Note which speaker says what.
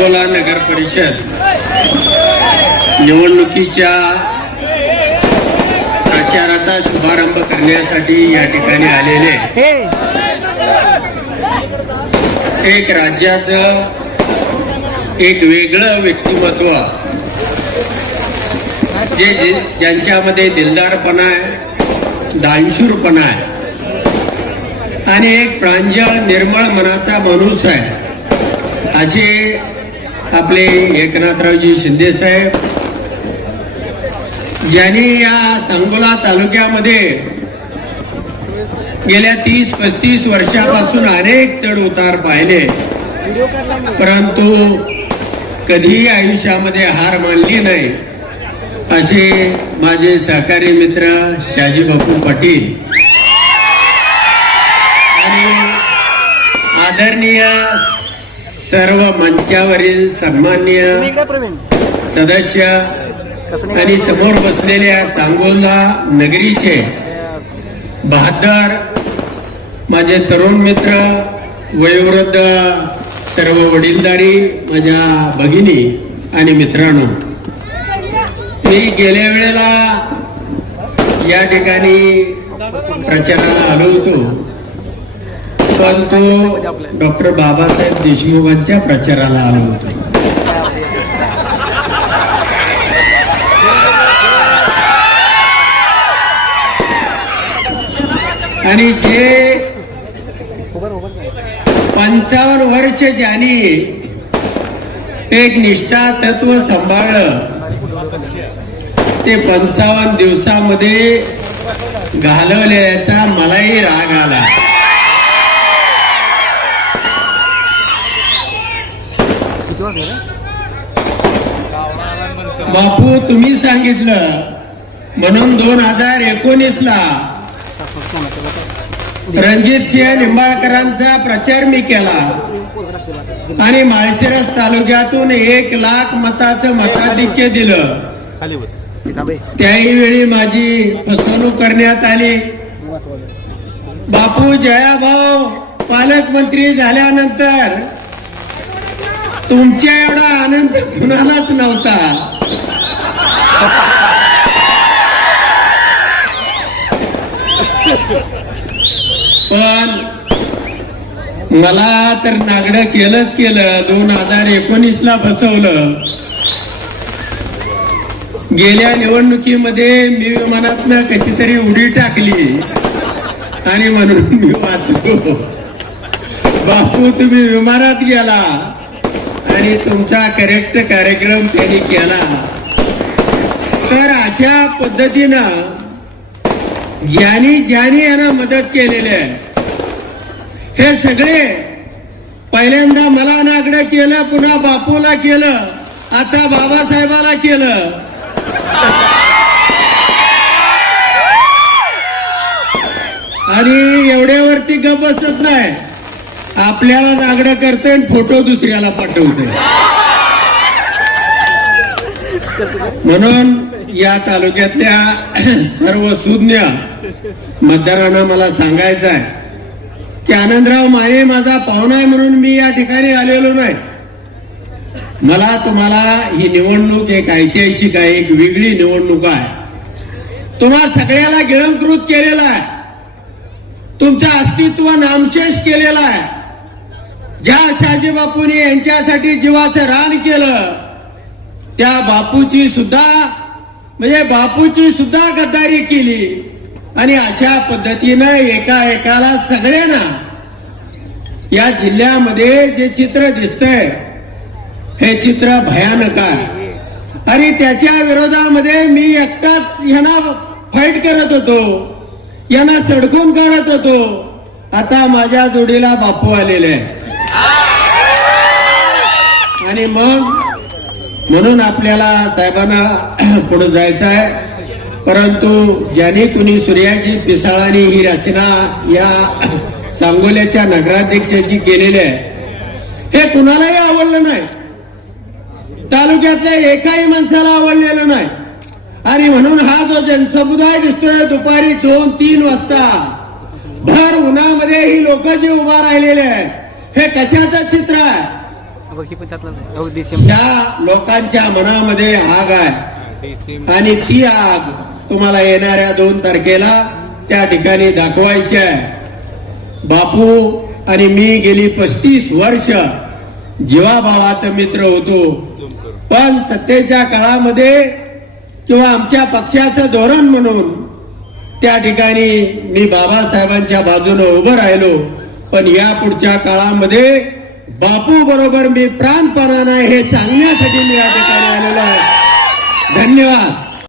Speaker 1: अकोला नगर परिषद निवडणुकीच्या प्रचाराचा शुभारंभ करण्यासाठी या ठिकाणी आलेले एक राज्याचं एक वेगळं व्यक्तिमत्व जे ज्यांच्यामध्ये दिलदारपणा आहे दानशूरपणा आहे आणि एक प्रांजळ निर्मळ मनाचा माणूस आहे असे आपले एकनाथरावजी शिंदे साहेब ज्यांनी या सांगोला तालुक्यामध्ये गेल्या तीस पस्तीस वर्षापासून अनेक चढ उतार पाहिले परंतु कधीही आयुष्यामध्ये हार मानली नाही असे माझे सहकारी मित्र शाजी बापू पाटील आणि आदरणीय सर्व मंचावरील सन्मान्य सदस्य आणि समोर बसलेल्या सांगोला नगरीचे बहादर माझे तरुण मित्र वयोवृद्ध सर्व वडीलधारी माझ्या भगिनी आणि मित्रांनो मी गेल्या वेळेला या ठिकाणी प्रचाराला आलो होतो तो डॉक्टर बाबासाहेब देशमुखांच्या प्रचाराला आलो होतो आणि जे पंचावन्न वर्ष ज्यांनी एक निष्ठा तत्व सांभाळलं ते पंचावन्न दिवसामध्ये घालवल्याचा मलाही राग आला बापू तुम्ही सांगितलं म्हणून दोन हजार एकोणीस ला रणजित सिंह निंबाळकरांचा प्रचार मी केला आणि माळशिरस तालुक्यातून एक लाख मताचं मताधिक्य दिलं त्याही वेळी माझी फसवणूक करण्यात आली बापू जयाभाऊ पालकमंत्री झाल्यानंतर तुमच्या एवढा आनंद कुणालाच नव्हता पण मला तर नागड़ केलंच केलं दोन हजार एकोणीस ला फसवलं गेल्या निवडणुकीमध्ये मी विमानातनं कशी तरी उडी टाकली आणि म्हणून मी वाचतो बापू तुम्ही विमानात गेला आणि तुमचा करेक्ट कार्यक्रम त्यांनी केला तर अशा पद्धतीनं ज्यानी ज्यानी यांना मदत केलेली आहे हे सगळे पहिल्यांदा मला नागडं केलं पुन्हा बापूला केलं आता बाबासाहेबाला केलं आणि एवढ्यावरती गप बसत नाही आपल्याला नागडं करते आणि फोटो दुसऱ्याला पाठवते म्हणून या तालुक्यातल्या सर्व सुज्ञ मतदारांना मला सांगायचं आहे की आनंदराव माने माझा पाहुणा आहे म्हणून मी या ठिकाणी आलेलो नाही मला तुम्हाला ही निवडणूक एक ऐतिहासिक आहे एक वेगळी निवडणूक आहे तुम्हा सगळ्याला गिळंकृत केलेला आहे तुमचं अस्तित्व नामशेष केलेला आहे ज्या शाजी बापूने यांच्यासाठी जीवाचं रान केलं त्या बापूची सुद्धा म्हणजे बापूची सुद्धा गद्दारी केली आणि अशा पद्धतीनं एका एकाला सगळ्यांना या जिल्ह्यामध्ये जे चित्र दिसतंय हे चित्र भयानक आहे आणि त्याच्या विरोधामध्ये मी एकटाच यांना फाईट करत होतो यांना सडकून काढत होतो आता माझ्या जोडीला बापू आलेले आहे आणि मग म्हणून आपल्याला साहेबांना पुढे जायचं आहे परंतु ज्याने कुणी सूर्याजी पिसाळानी ही रचना या सांगोल्याच्या नगराध्यक्षाची केलेली आहे हे कुणालाही आवडलं नाही तालुक्यातल्या एकाही माणसाला आवडलेलं नाही आणि म्हणून हा जो जनसमुदाय दिसतोय दुपारी दोन तीन वाजता भर उन्हामध्ये ही लोक जे उभा राहिलेले आहेत हे कशाचं चित्र आहे त्या लोकांच्या मनामध्ये आग आहे आणि ती आग तुम्हाला येणाऱ्या दोन तारखेला त्या ठिकाणी दाखवायची आहे बापू आणि मी गेली पस्तीस वर्ष जीवाभावाचा मित्र होतो पण सत्तेच्या काळामध्ये किंवा आमच्या पक्षाचं धोरण म्हणून त्या ठिकाणी मी बाबासाहेबांच्या बाजूने उभं राहिलो पण या पुढच्या काळामध्ये बापू बरोबर मी नाही हे सांगण्यासाठी मी या ठिकाणी आलेलो आहे धन्यवाद